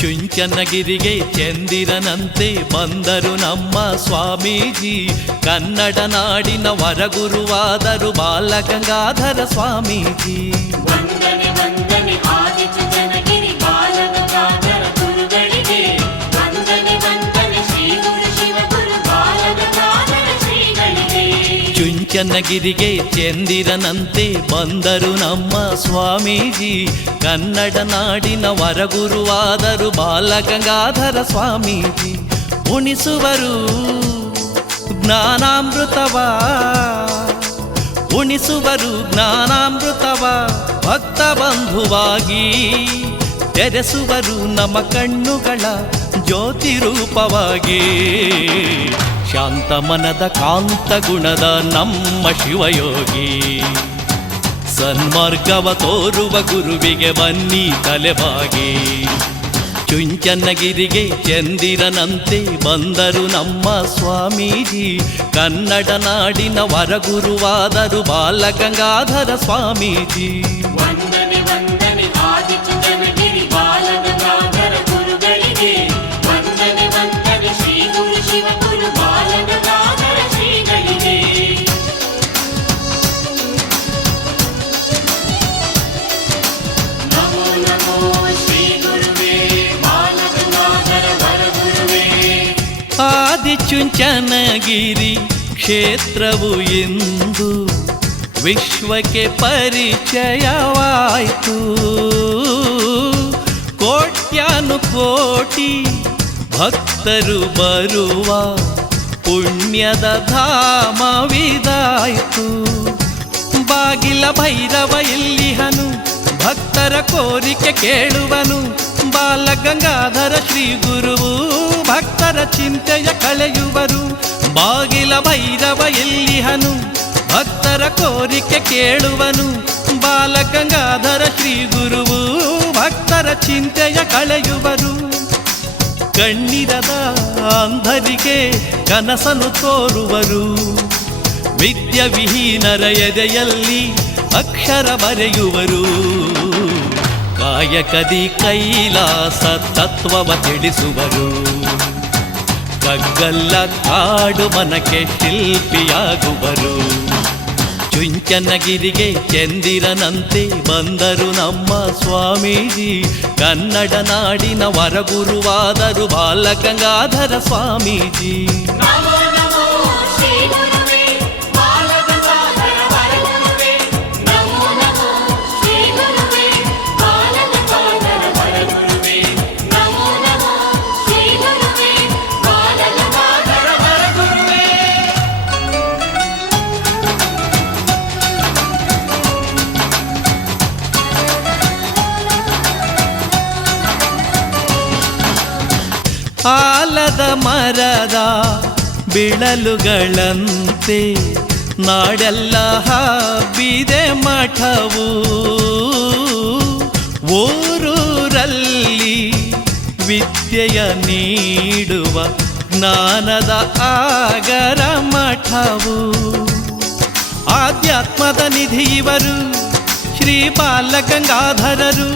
ಚುಂಚನಗಿರಿಗೆ ಚಂದಿರನಂತೆ ಬಂದರು ನಮ್ಮ ಸ್ವಾಮೀಜಿ. ಕನ್ನಡ ನಾಡಿನ ವರಗುರುವಾದರು ಬಾಲಗಂಗಾಧರ ಸ್ವಾಮೀಜಿ. ವಂದನೆ ವಂದನೆ ಆದಿಚುಂಚನಗಿರಿ ಬಾಲಗಂಗಾಧರ ಗುರುಗಳಿಗೆ. ವಂದನೆ ವಂದನೆ ಶ್ರೀ ಗುರು ಶಿವಗುರು ಬಾಲಗಂಗಾಧರ ಶ್ರೀಗಳಿಗೆ. ಚುಂಚನಗಿರಿಗೆ ಚಂದಿರನಂತೆ ಬಂದರು ನಮ್ಮ ಸ್ವಾಮೀಜಿ. ಕನ್ನಡ ನಾಡಿನ ವರಗುರುವಾದರು ಬಾಲಗಂಗಾಧರ ಸ್ವಾಮೀಜಿ. ಉಣಿಸುವರು ಜ್ಞಾನಾಮೃತವ, ಉಣಿಸುವರು ಜ್ಞಾನಾಮೃತವ ಭಕ್ತ ಬಂಧುವಾಗಿ. ತೆರೆಸುವರು ನಮ್ಮ ಕಣ್ಣುಗಳ ಜ್ಯೋತಿ ರೂಪವಾಗಿ. ಶಾಂತ ಮನದ ಕಾಂತ ಗುಣದ ನಮ್ಮ ಶಿವಯೋಗಿ. ಸನ್ಮಾರ್ಗವ ತೋರುವ ಗುರುವಿಗೆ ಬನ್ನಿ ತಲೆಬಾಗಿ. ಚುಂಚನಗಿರಿಗೆ ಚಂದಿರನಂತೆ ಬಂದರು ನಮ್ಮ ಸ್ವಾಮೀಜಿ. ಕನ್ನಡ ನಾಡಿನ ವರಗುರುವಾದರು ಬಾಲಗಂಗಾಧರ ಸ್ವಾಮೀಜಿ. ವಂದನೆ ವಂದನೆ ಆದಿಚುಂಚನಗಿರಿ ಬಾಲಗಂಗಾಧರ ಗುರುಗಳಿಗೆ. ವಂದನೆ ವಂದನೆ ಶ್ರೀ ಗುರು ಶಿವಗುರು ಬಾಲಗಂಗಾಧರ ಶ್ರೀಗಳಿಗೆ. ನಮೋ ನಮೋ ಶ್ರೀ ಗುರುವೇ ಬಾಲಗಂಗಾಧರ ವರಗುರುವೇ. ಆದಿಚುಂಚನಗಿರಿ ಕ್ಷೇತ್ರವು ಇಂದು ವಿಶ್ವಕ್ಕೆ ಪರಿಚಯವಾಯಿತು. ಕೋಟ್ಯಾನುಕೋಟಿ ಭಕ್ತರು ಬರುವ ಪುಣ್ಯದ ಧಾಮವಿದಾಯಿತು. ಬಾಗಿಲ ಭೈರವ ಇಲ್ಲಿಹನು, ಭಕ್ತರ ಕೋರಿಕೆ ಕೇಳುವನು. ಬಾಲಗಂಗಾಧರ ಶ್ರೀ ಗುರುವು ಭಕ್ತರ ಚಿಂತೆಯ ಕಳೆಯುವರು. ಬಾಗಿಲ ಭೈರವ ಇಲ್ಲಿಹನು, ಭಕ್ತರ ಕೋರಿಕೆ ಕೇಳುವನು. ಬಾಲಗಂಗಾಧರ ಶ್ರೀ ಗುರುವು ಭಕ್ತರ ಚಿಂತೆಯ ಕಳೆಯುವರು. ಕಣ್ಣಿರದ ಅಂಧರಿಗೆ ಕನಸನ್ನು ತೋರುವರು. ವಿದ್ಯಾವಿಹೀನರ ಎದೆಯಲ್ಲಿ ಅಕ್ಷರ ಬರೆಯುವರು. ಕಾಯಕದಿ ಕೈಲಾಸ ತತ್ವವ ತಿಳಿಸುವರು. ಕಗ್ಗಲ್ಲ ಕಾಡು ಮನಕ್ಕೆ ಶಿಲ್ಪಿಯಾಗುವರು. ಚುಂಚನಗಿರಿಗೆ ಚಂದಿರನಂತೆ ಬಂದರು ನಮ್ಮ ಸ್ವಾಮೀಜಿ. ಕನ್ನಡ ನಾಡಿನ ವರಗುರುವಾದರು ಬಾಲಗಂಗಾಧರ ಸ್ವಾಮೀಜಿ. ನಮೋ ನಮೋ ಶ್ರೀ ಗುರುವೇ ಬಾಲಗಂಗಾಧರ ವರಗುರುವೇ. ನಮೋ ನಮೋ ಶ್ರೀ ಗುರುವೇ ಬಾಲಗಂಗಾಧರ ವರಗುರುವೇ. ನಮೋ ನಮೋ ಶ್ರೀ ಗುರುವೇ ಬಾಲಗಂಗಾಧರ ವರಗುರುವೇ. ಆಲದ ಮರದ ಬಿಳಲುಗಳಂತೆ ನಾಡೆಲ್ಲ ಹಬ್ಬಿದೆ ಮಠವು. ಊರೂರಲ್ಲಿ ವಿದ್ಯೆಯ ನೀಡುವ ಜ್ಞಾನದ ಆಗರ ಮಠವು. ಆಧ್ಯಾತ್ಮದ ನಿಧಿ ಇವರು ಶ್ರೀ ಬಾಲಗಂಗಾಧರರು.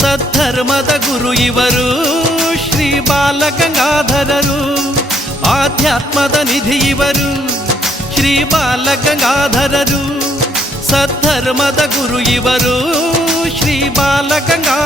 ಸದ್ಧರ್ಮದ ಗುರು ಇವರು ಶ್ರೀ ಬಾಲಗಂಗಾಧರರು. ಆಧ್ಯಾತ್ಮದ ನಿಧಿ ಇವರು ಶ್ರೀ ಬಾಲಗಂಗಾಧರರು. ಸದ್ಧರ್ಮದ ಗುರು ಇವರು ಶ್ರೀ ಬಾಲಗಂಗಾಧರರು.